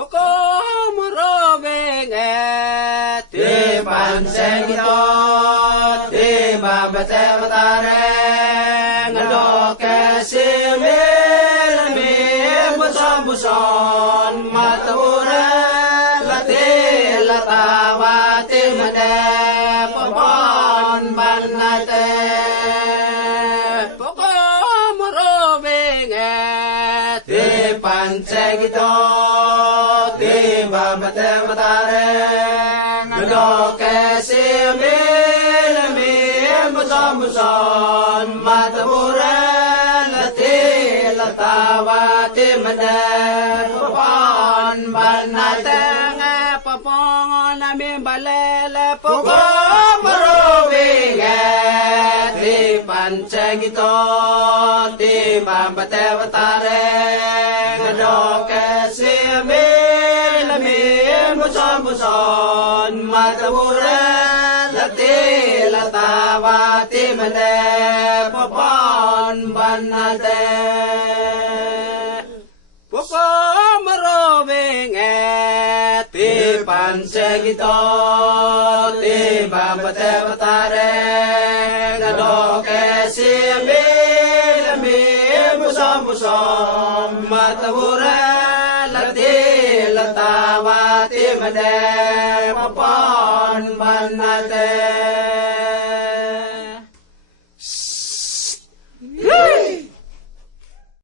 Poko moro benge te pan sengito te baba te batare ngado ke sime me muson muson matura late latawa te made popon banate poko moro benge te pan sengito Bate matare ngado ke sime me muson muson matabura late latawa te made popon banate popon ami balele popon marovinge te pancegito te bate matare ngado ke sime muson muson matabura late latawa te made popon banate popon marovinge te pancegito te bate matare ngado ke sime muson muson matabura late latawa te made popon banate